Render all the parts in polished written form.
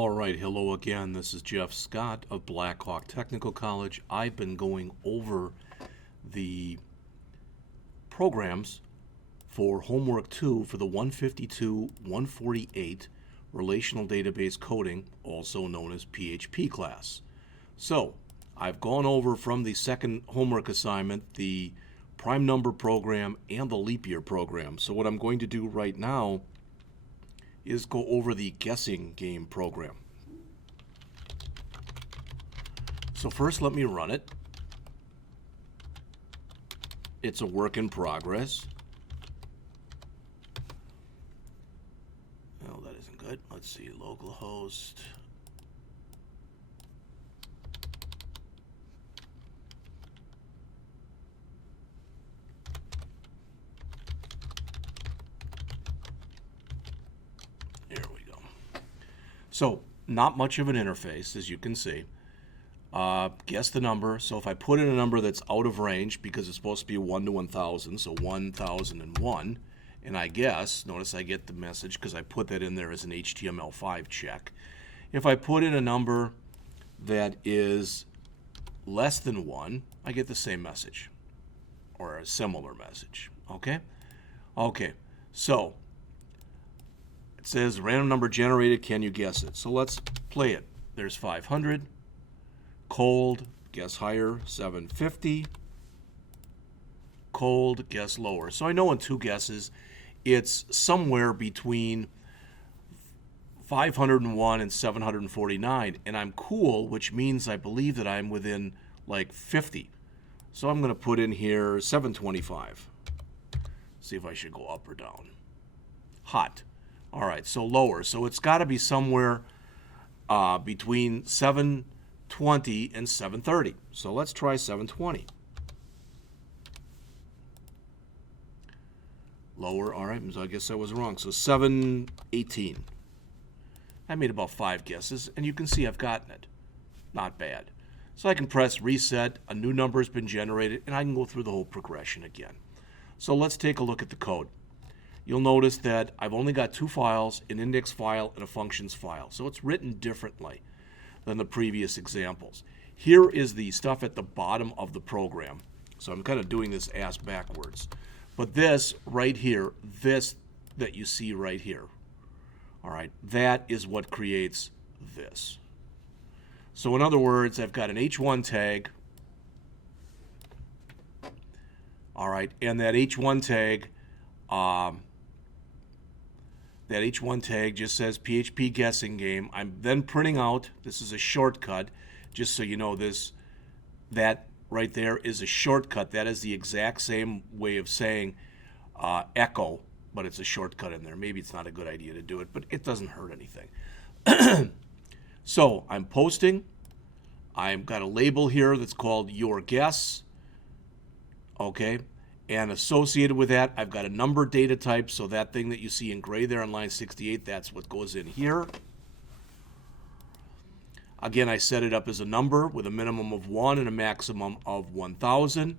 All right, hello again. This is Jeff Scott of Blackhawk Technical College. I've been going over the programs for Homework 2 for the 152-148 Relational Database Coding, also known as PHP class. So, I've gone over from the second homework assignment the prime number program and the leap year program. So what I'm going to do right now is go over the guessing game program. So first let me run it. It's a work in progress. Oh, that isn't good. Let's see, localhost. There we go. So, not much of an interface, as you can see. Guess the number. So if I put in a number that's out of range, because it's supposed to be 1 to 1,000, so 1,001, and I guess, notice I get the message because I put that in there as an HTML5 check. If I put in a number that is less than 1, I get the same message, or a similar message, okay? Okay, so it says random number generated, can you guess it? So let's play it. There's 500. Cold, guess higher, 750. Cold, guess lower. So I know in two guesses, it's somewhere between 501 and 749. And I'm cool, which means I believe that I'm within like 50. So I'm going to put in here 725. See if I should go up or down. Hot. All right, so lower. So it's got to be somewhere between 720 and 730. So let's try 720. Lower, all right, so I guess I was wrong. So 718. I made about 5 guesses, and you can see I've gotten it. Not bad. So I can press reset, a new number has been generated, and I can go through the whole progression again. So let's take a look at the code. You'll notice that I've only got 2 files, an index file and a functions file. So it's written differently than the previous examples. Here is the stuff at the bottom of the program. So I'm kind of doing this ass backwards. But this right here, this that you see right here, all right, that is what creates this. So in other words, I've got an H1 tag, all right, and that H1 tag just says PHP guessing game. I'm then printing out, this is a shortcut, just so you know that right there is a shortcut. That is the exact same way of saying echo, but it's a shortcut in there. Maybe it's not a good idea to do it, but it doesn't hurt anything. So I'm posting. I've got a label here that's called your guess, okay? And associated with that, I've got a number data type, so that thing that you see in gray there on line 68, that's what goes in here. Again, I set it up as a number with a minimum of 1 and a maximum of 1,000.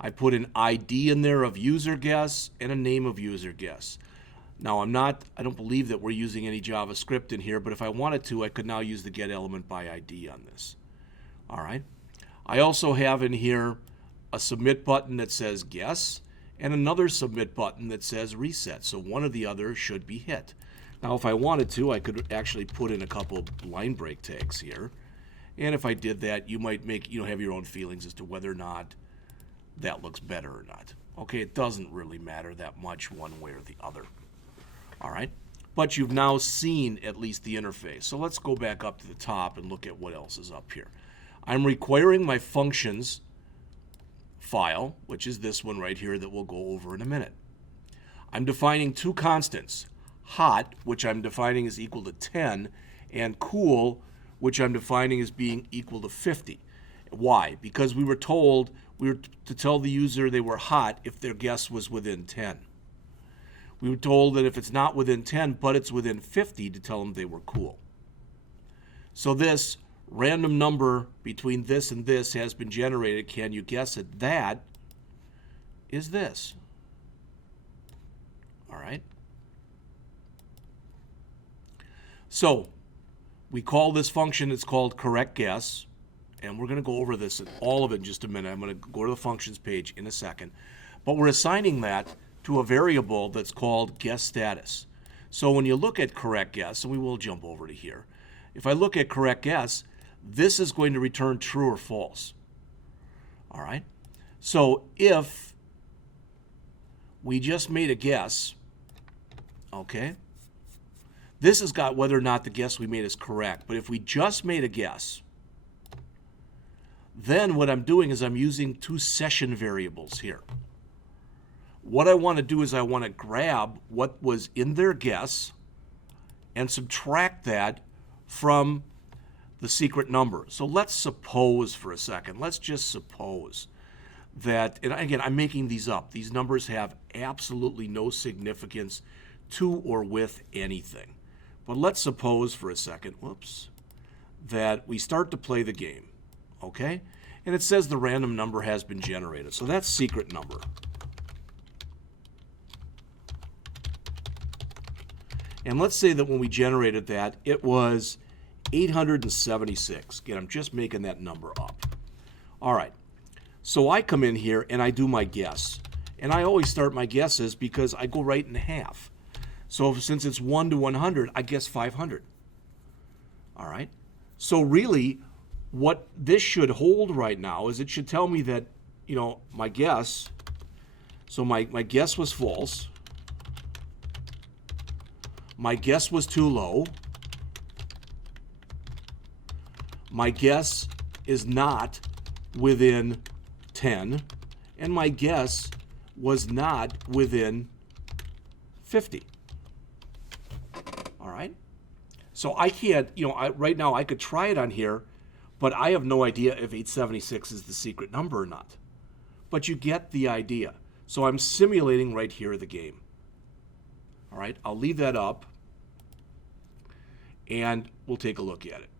I put an ID in there of user guess and a name of user guess. Now, I don't believe that we're using any JavaScript in here, but if I wanted to, I could now use the get element by ID on this. All right. I also have in here a submit button that says guess and another submit button that says reset. So one or the other should be hit. Now, if I wanted to, I could actually put in a couple line break tags here. And if I did that, you might have your own feelings as to whether or not that looks better or not. Okay, it doesn't really matter that much one way or the other. All right, but you've now seen at least the interface. So let's go back up to the top and look at what else is up here. I'm requiring my functions file, which is this one right here that we'll go over in a minute. I'm defining 2 constants, hot, which I'm defining as equal to 10, and cool, which I'm defining as being equal to 50. Why? Because we were told we were to tell the user they were hot if their guess was within 10. We were told that if it's not within 10, but it's within 50, to tell them they were cool. So this random number between this and this has been generated. Can you guess it? That is this. All right. So We call this function, it's called correct guess. And we're going to go over this, all of it in just a minute. I'm going to go to the functions page in a second. But we're assigning that to a variable that's called guess status. So when you look at correct guess, and we will jump over to here. If I look at correct guess, this is going to return true or false. All right? So if we just made a guess, okay, this has got whether or not the guess we made is correct. But if we just made a guess, then what I'm doing is I'm using two session variables here. What I want to do is I want to grab what was in their guess and subtract that from the secret number. So let's suppose for a second, let's just suppose that, and again, I'm making these up. These numbers have absolutely no significance to or with anything. But let's suppose for a second, whoops, that we start to play the game, okay? And it says the random number has been generated. So that's secret number. And let's say that when we generated that, it was 876. Again, I'm just making that number up. All right. So I come in here and I do my guess. And I always start my guesses because I go right in half. So since it's 1 to 100, I guess 500. All right. So really, what this should hold right now is it should tell me that, my guess, so my guess was false. My guess was too low. My guess is not within 10. And my guess was not within 50. All right? So I can't, right now I could try it on here, but I have no idea if 876 is the secret number or not. But you get the idea. So I'm simulating right here the game. All right, I'll leave that up, and we'll take a look at it.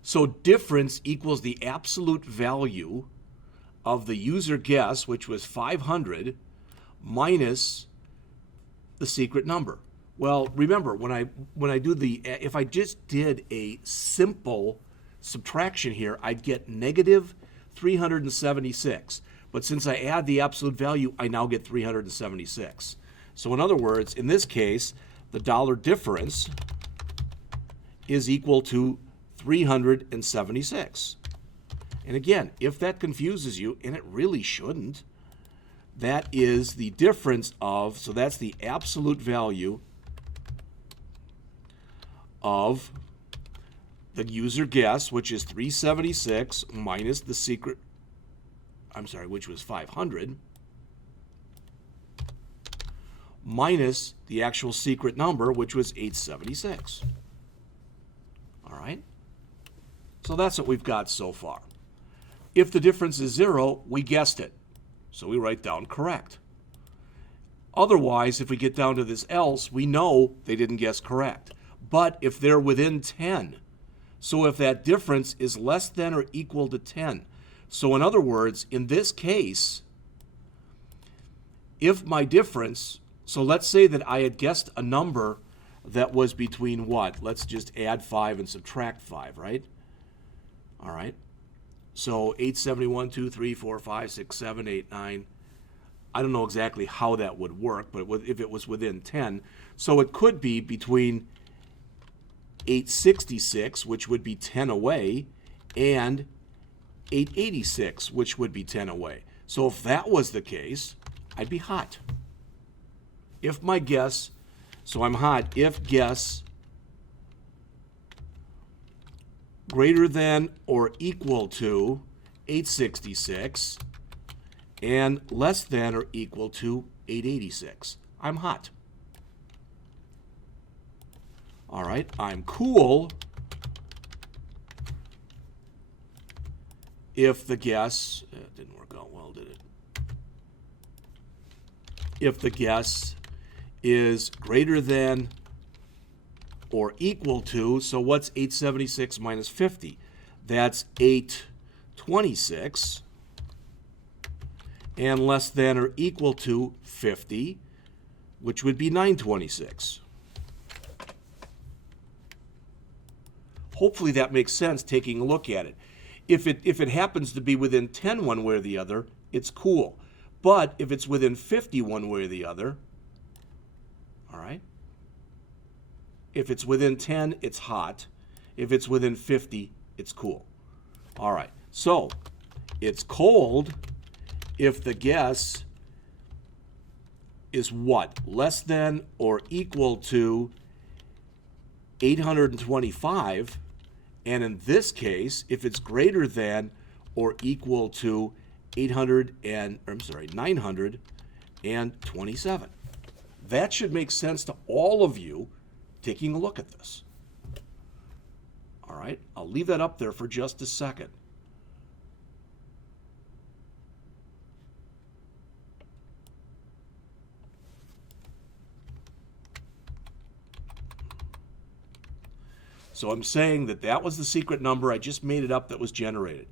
So difference equals the absolute value of the user guess, which was 500, minus the secret number. Well, remember, when I do if I just did a simple subtraction here, I'd get negative 376. But since I add the absolute value, I now get 376. So in other words, in this case, the dollar difference is equal to 376. And again, if that confuses you, and it really shouldn't, that is the difference of, so that's the absolute value of the user guess, which is 376 minus the secret, which was 500, minus the actual secret number, which was 876. All right? So that's what we've got so far. If the difference is 0, we guessed it. So we write down correct. Otherwise, if we get down to this else, we know they didn't guess correct. But if they're within 10, so if that difference is less than or equal to 10, so in other words, in this case, if my difference, so let's say that I had guessed a number that was between what? Let's just add 5 and subtract 5, right? All right. So 871, 2, 3, 4, 5, 6, 7, 8, 9. I don't know exactly how that would work, but if it was within 10. So it could be between 866, which would be 10 away, and 886, which would be 10 away. So if that was the case, I'd be hot. If my guess, so I'm hot, if guess greater than or equal to 866 and less than or equal to 886, I'm hot. All right, I'm cool if the guess, it didn't work out well, did it? If the guess is greater than or equal to, so what's 876 minus 50? That's 826, and less than or equal to 50, which would be 926. hopefully that makes sense taking a look at it. If it happens to be within 10 one way or the other, it's cool. But if it's within 50 one way or the other, all right? If it's within 10, it's hot. If it's within 50, it's cool. All right, so it's cold if the guess is what? Less than or equal to 825. And in this case, if it's greater than or equal to 927. That should make sense to all of you taking a look at this. All right, I'll leave that up there for just a second. So I'm saying that that was the secret number. I just made it up that was generated.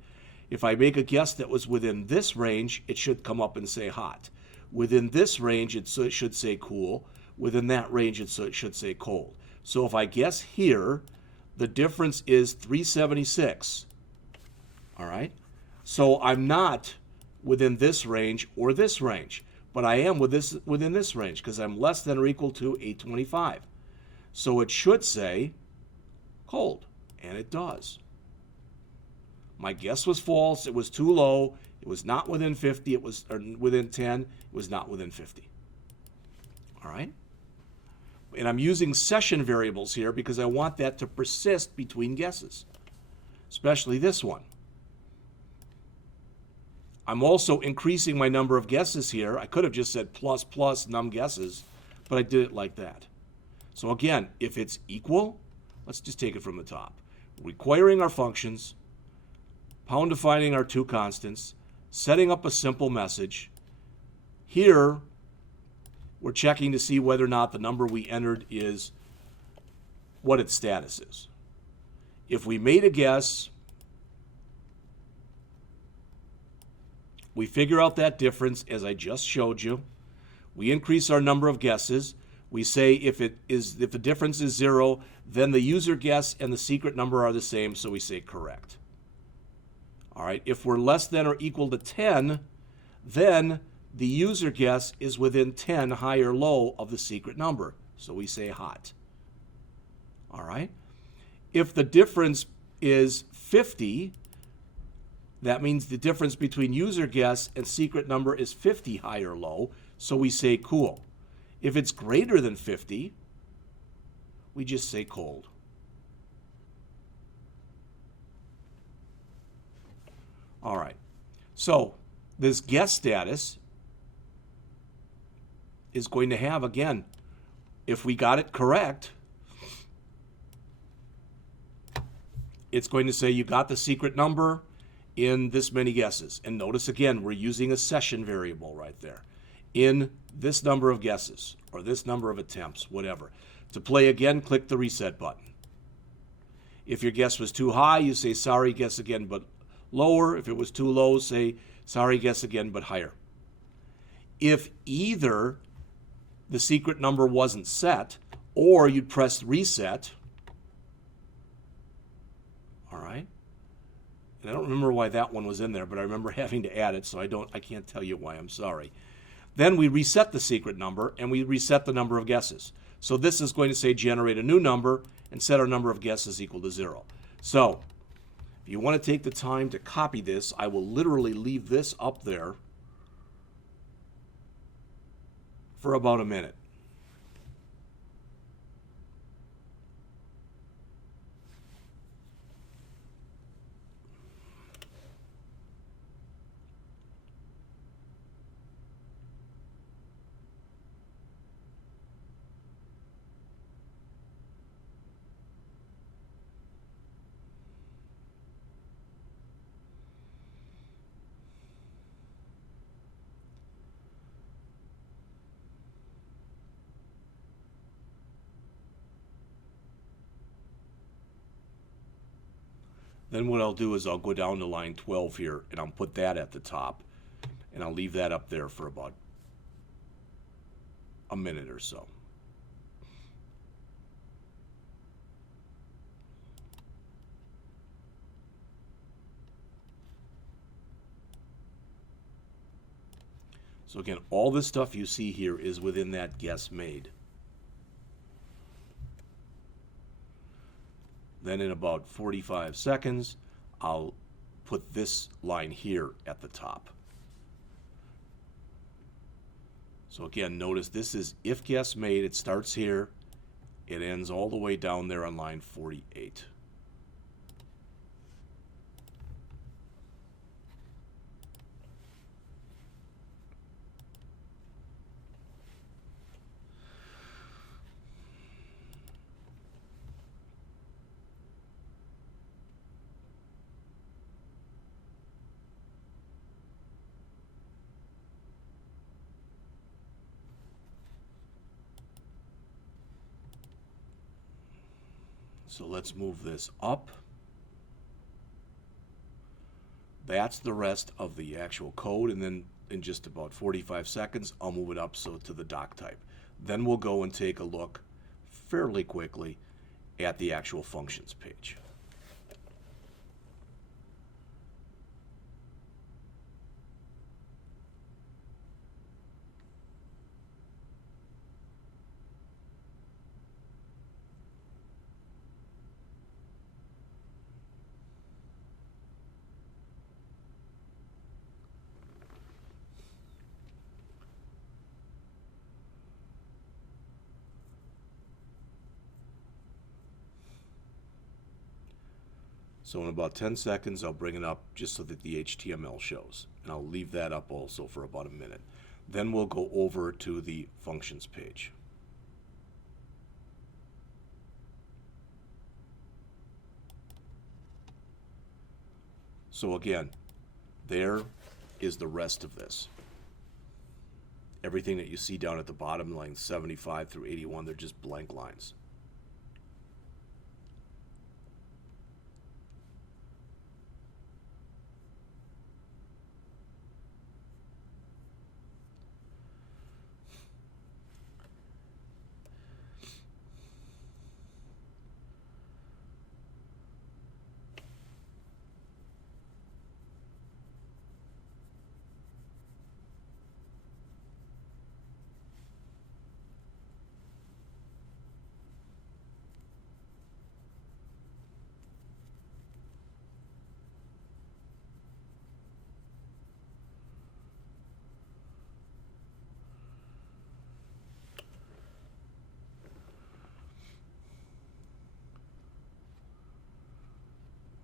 If I make a guess that was within this range, it should come up and say hot. Within this range, it should say cool. Within that range, it should say cold. So if I guess here, the difference is 376. All right? So I'm not within this range or this range, but I am within this range because I'm less than or equal to 825. So it should say cold, and it does. My guess was false. It was too low. It was not within 50. It was within 10. It was not within 50. All right? And I'm using session variables here because I want that to persist between guesses, especially this one. I'm also increasing my number of guesses here. I could have just said plus plus num guesses, but I did it like that. So again, if it's equal, let's just take it from the top. Requiring our functions, pound defining our two constants, setting up a simple message. Here, we're checking to see whether or not the number we entered is what its status is. If we made a guess, we figure out that difference as I just showed you. We increase our number of guesses. We say if the difference is 0, then the user guess and the secret number are the same, so we say correct. All right, if we're less than or equal to 10, then the user guess is within 10 high or low of the secret number, so we say hot. All right, if the difference is 50, that means the difference between user guess and secret number is 50 high or low, so we say cool. If it's greater than 50, we just say cold. All right, so this guess status is going to have, again, if we got it correct, it's going to say you got the secret number in this many guesses. And notice again, we're using a session variable right there. In this number of guesses, or this number of attempts, whatever. To play again, click the reset button. If your guess was too high, you say sorry, guess again, but lower. If it was too low, say sorry, guess again, but higher. If either the secret number wasn't set, or you'd press reset, all right? And I don't remember why that one was in there, but I remember having to add it, so I can't tell you why, I'm sorry. Then we reset the secret number, and we reset the number of guesses. So this is going to say generate a new number and set our number of guesses equal to 0. So if you want to take the time to copy this, I will literally leave this up there for about a minute. Then what I'll do is I'll go down to line 12 here, and I'll put that at the top, and I'll leave that up there for about a minute or so. So again, all this stuff you see here is within that guess made. Then in about 45 seconds, I'll put this line here at the top. So again, notice this is if guess made. It starts here. It ends all the way down there on line 48. So let's move this up. That's the rest of the actual code, and then in just about 45 seconds, I'll move it up so to the doc type. Then we'll go and take a look fairly quickly at the actual functions page. So in about 10 seconds, I'll bring it up just so that the HTML shows. And I'll leave that up also for about a minute. Then we'll go over to the functions page. So again, there is the rest of this. Everything that you see down at the bottom, lines 75 through 81, they're just blank lines.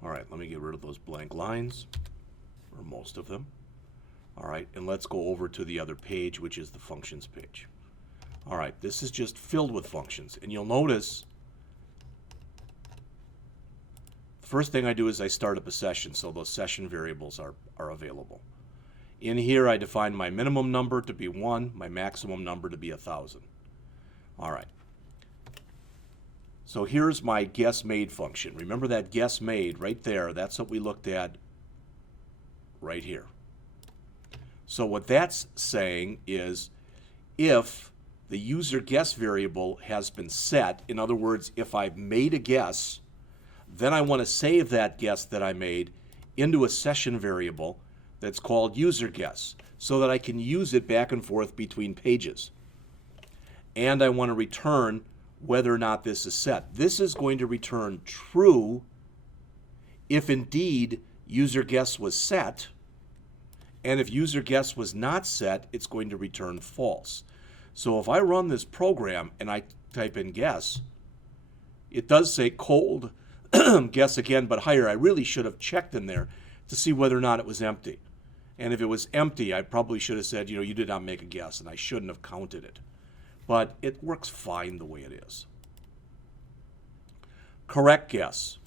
All right, let me get rid of those blank lines, or most of them. All right, and let's go over to the other page, which is the functions page. All right, this is just filled with functions, and you'll notice the first thing I do is I start up a session, so those session variables are available. In here, I define my minimum number to be 1, my maximum number to be 1,000. All right. So here's my guess made function. Remember that guess made right there? That's what we looked at right here. So what that's saying is if the user guess variable has been set, in other words, if I've made a guess, then I want to save that guess that I made into a session variable that's called user guess so that I can use it back and forth between pages. And I want to return whether or not this is set. This is going to return true if indeed user guess was set, and if user guess was not set, it's going to return false. So if I run this program and I type in guess, it does say cold guess again but higher. I really should have checked in there to see whether or not it was empty. And if it was empty, I probably should have said, you did not make a guess, and I shouldn't have counted it. But it works fine the way it is. Correct guess.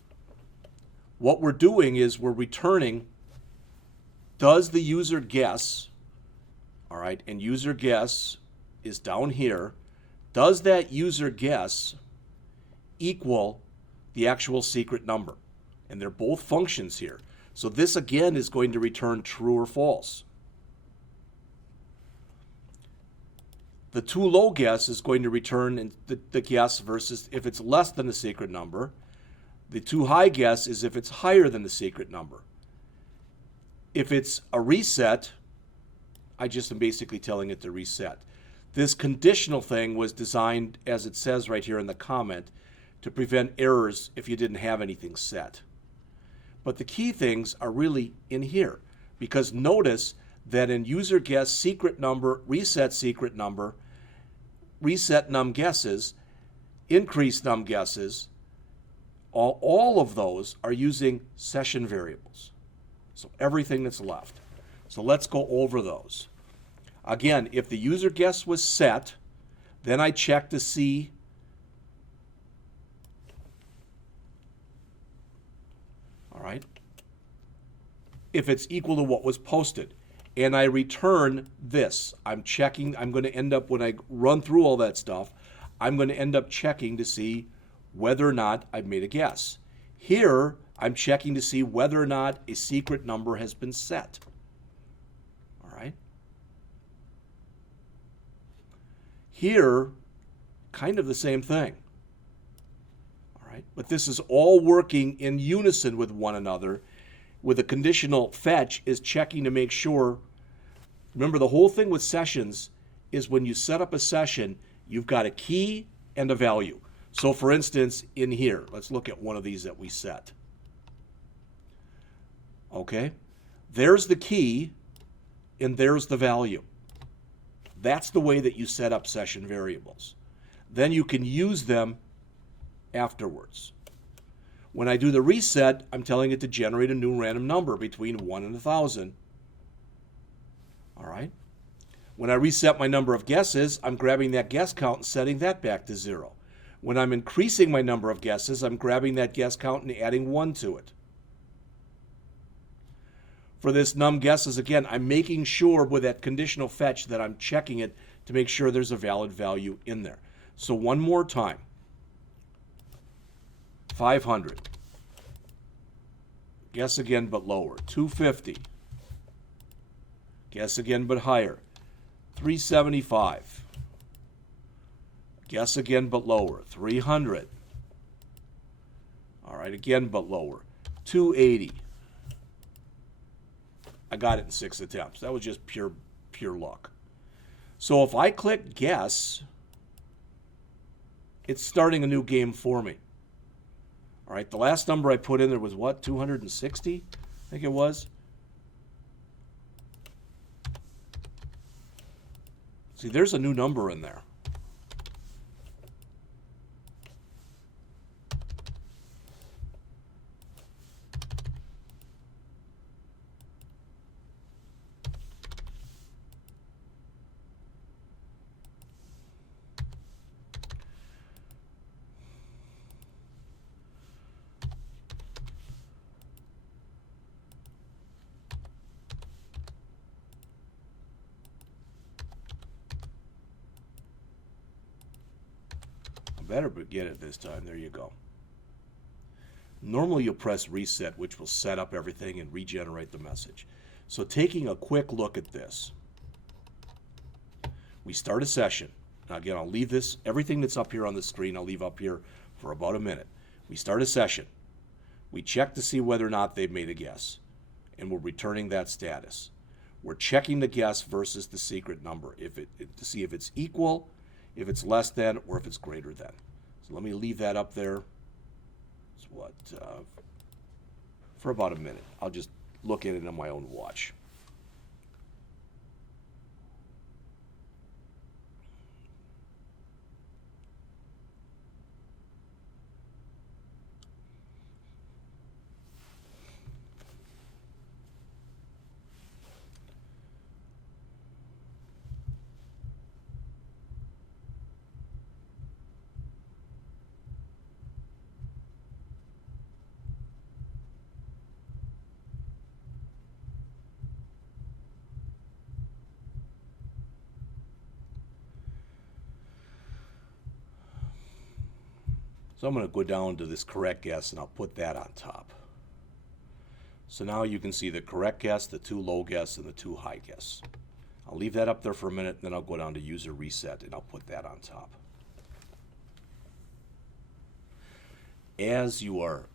What we're doing is we're returning, does the user guess, all right, and user guess is down here, does that user guess equal the actual secret number? And they're both functions here. So this again is going to return true or false. The too low guess is going to return the guess versus if it's less than the secret number. The too high guess is if it's higher than the secret number. If it's a reset, I just am basically telling it to reset. This conditional thing was designed, as it says right here in the comment, to prevent errors if you didn't have anything set. But the key things are really in here, because notice that in user guess secret number, reset num guesses, increase num guesses, all of those are using session variables. So everything that's left. So let's go over those. Again, if the user guess was set, then I check to see all right, if it's equal to what was posted. And I return this. I'm checking, I'm going to end up, when I run through all that stuff, I'm going to end up checking to see whether or not I've made a guess. Here, I'm checking to see whether or not a secret number has been set. All right. Here, kind of the same thing. All right. But this is all working in unison with one another. With a conditional fetch is checking to make sure. Remember, the whole thing with sessions is when you set up a session, you've got a key and a value. So for instance, in here, let's look at one of these that we set. Okay, there's the key and there's the value. That's the way that you set up session variables. Then you can use them afterwards. When I do the reset, I'm telling it to generate a new random number between 1 and 1,000. All right. When I reset my number of guesses, I'm grabbing that guess count and setting that back to 0. When I'm increasing my number of guesses, I'm grabbing that guess count and adding 1 to it. For this num guesses, again, I'm making sure with that conditional fetch that I'm checking it to make sure there's a valid value in there. So one more time. 500. Guess again but lower. 250. Guess again but higher. 375. Guess again but lower. 300. All right, again but lower. 280. I got it in 6 attempts. That was just pure luck. So if I click guess, it's starting a new game for me. All right, the last number I put in there was what, 260? I think it was. See, there's a new number in there. Better get it this time. There you go. Normally you'll press reset, which will set up everything and regenerate the message. So taking a quick look at this, we start a session. Now again, I'll leave this, everything that's up here on the screen, I'll leave up here for about a minute. We start a session. We check to see whether or not they've made a guess, and we're returning that status. We're checking the guess versus the secret number to see if it's equal, if it's less than, or if it's greater than. So let me leave that up there. It's what, for about a minute. I'll just look at it on my own watch. So I'm going to go down to this correct guess and I'll put that on top. So now you can see the correct guess, the 2 low guess, and the 2 high guess. I'll leave that up there for a minute, then I'll go down to user reset and I'll put that on top. As you are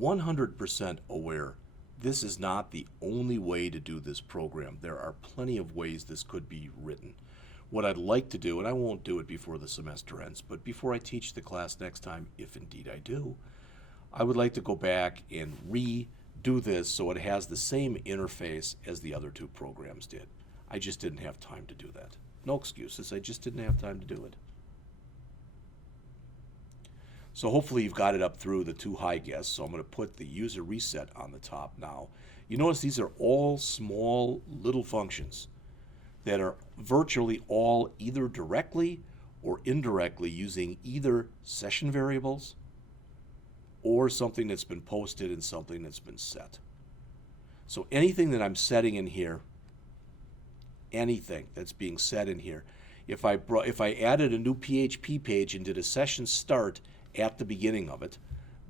100% aware, This is not the only way to do this program. There are plenty of ways this could be written. What I'd like to do, and I won't do it before the semester ends, but before I teach the class next time, if indeed I do, I would like to go back and redo this so it has the same interface as the other two programs did. I just didn't have time to do that. No excuses, I just didn't have time to do it. So hopefully you've got it up through the two high guess. So I'm going to put the user reset on the top now. You notice these are all small little functions that are virtually all either directly or indirectly using either session variables or something that's been posted and something that's been set. So anything that I'm setting in here, anything that's being set in here, if I added a new PHP page and did a session start at the beginning of it,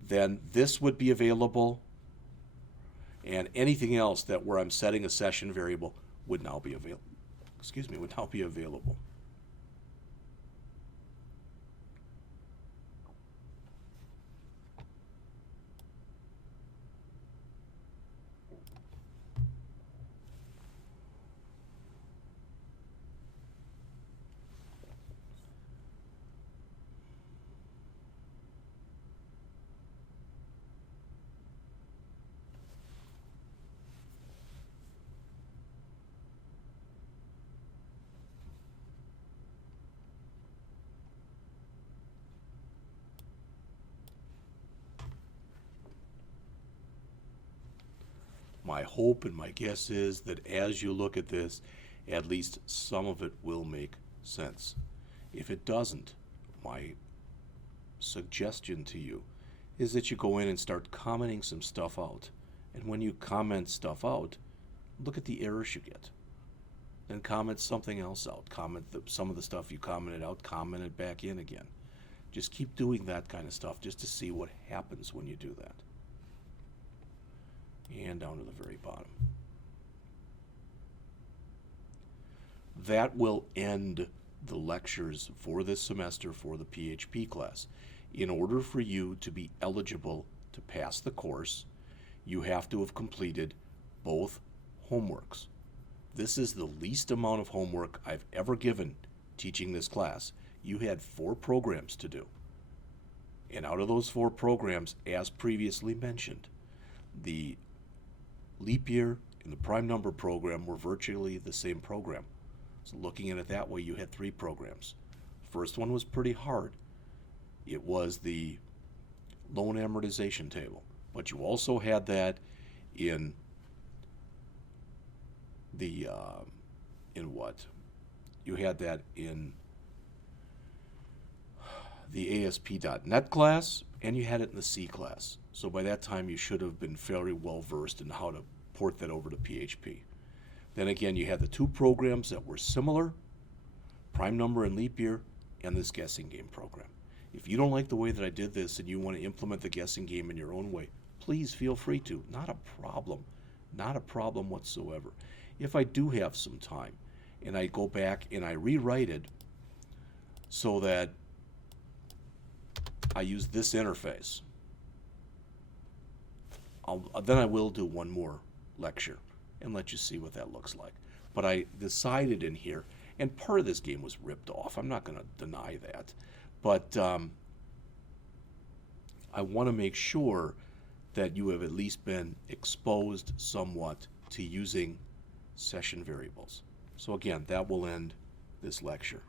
then this would be available, and anything else that where I'm setting a session variable would now be available. Would now be available. My hope and my guess is that as you look at this, at least some of it will make sense. If it doesn't, my suggestion to you is that you go in and start commenting some stuff out. And when you comment stuff out, look at the errors you get. Then comment something else out. Some of the stuff you commented out, comment it back in again. Just keep doing that kind of stuff just to see what happens when you do that. And down to the very bottom. That will end the lectures for this semester for the PHP class. In order for you to be eligible to pass the course, you have to have completed both homeworks. This is the least amount of homework I've ever given teaching this class. You had 4 programs to do. And out of those 4 programs, as previously mentioned, the leap year and the prime number program were virtually the same program. So looking at it that way, you had 3 programs. First one was pretty hard. It was the loan amortization table. But you also had that in the, You had that in the ASP.NET class, and you had it in the C class. So by that time, you should have been fairly well versed in how to port that over to PHP. Then again, you had the 2 programs that were similar, prime number and leap year, and this guessing game program. If you don't like the way that I did this and you want to implement the guessing game in your own way, please feel free to. Not a problem. Not a problem whatsoever. If I do have some time and I go back and I rewrite it so that I use this interface, then I will do one more lecture and let you see what that looks like. But I decided in here, and part of this game was ripped off. I'm not going to deny that. But I want to make sure that you have at least been exposed somewhat to using session variables. So again, that will end this lecture.